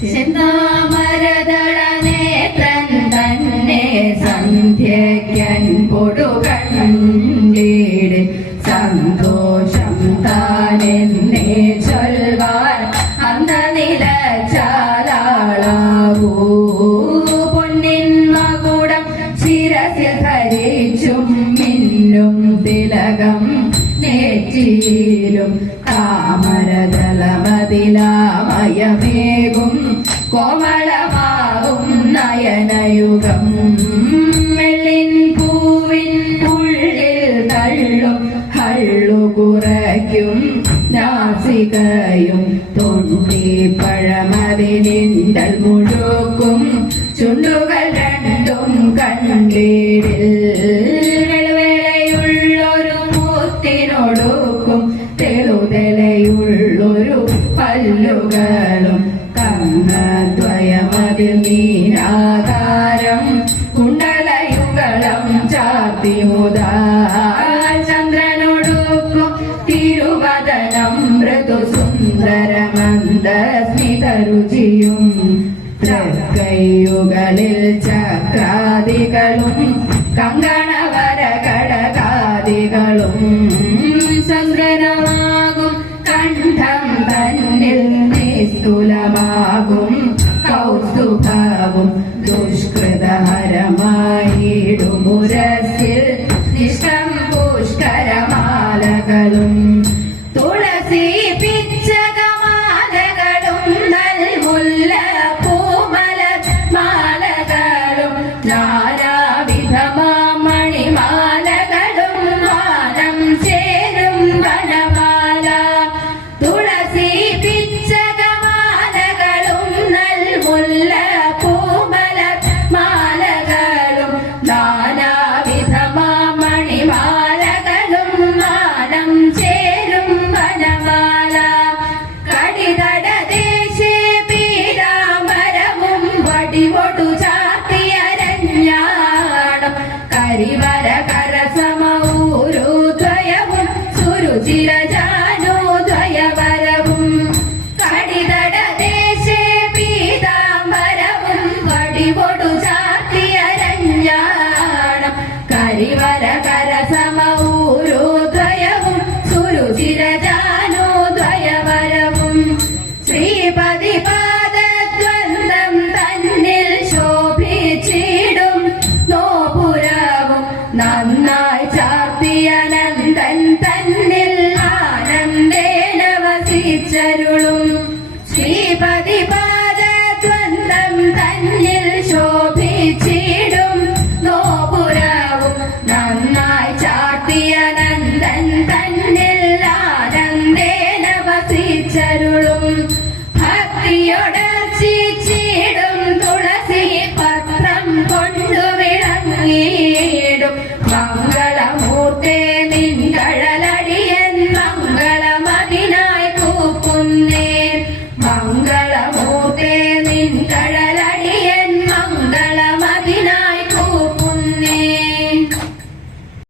ചെന്താമരതള നേത്രൻ തന്നെ സന്ധ്യയ്ക്കൻ പൊടുകണ്ടീട് സന്തോഷം താനെന്നെ ചൊൽവാൻ അന്ന നിലച്ചാലാളാവൂ പൊന്നിൻ മകുടം ശിരസിൽ ധരിച്ചും തിലകം നെറ്റിയിലും താമരതലമതിലാമയമേകും കോമളമാവും നയനയുഗം. തൊണ്ടി പഴമതിനിണ്ടൽ മുഴുക്കും ചുണ്ടുകൾ രണ്ടും കണ്ടീടിൽ പല്ലുകളും കണ്ണദ്വയമതിൽ നീരാകാരം കുണ്ടലയുഗളം ചാത്തി മുതാ ചന്ദ്രനൊടുക്കും തിരുവദനം മൃദു സുന്ദരമന്ദസ്മിതരുചിയും തൃക്കൈയുകളിൽ ചക്രാദികളും കങ്കണവര കടകാദികളും തന്നിൽ നിസ്തുലമാകും കൗസ്തുഭവും ദുഷ്കൃതഹരമായിടുമുരസിൽ നിഷ്ടം പുഷ്കരമാലകളും. ஹரிவர கர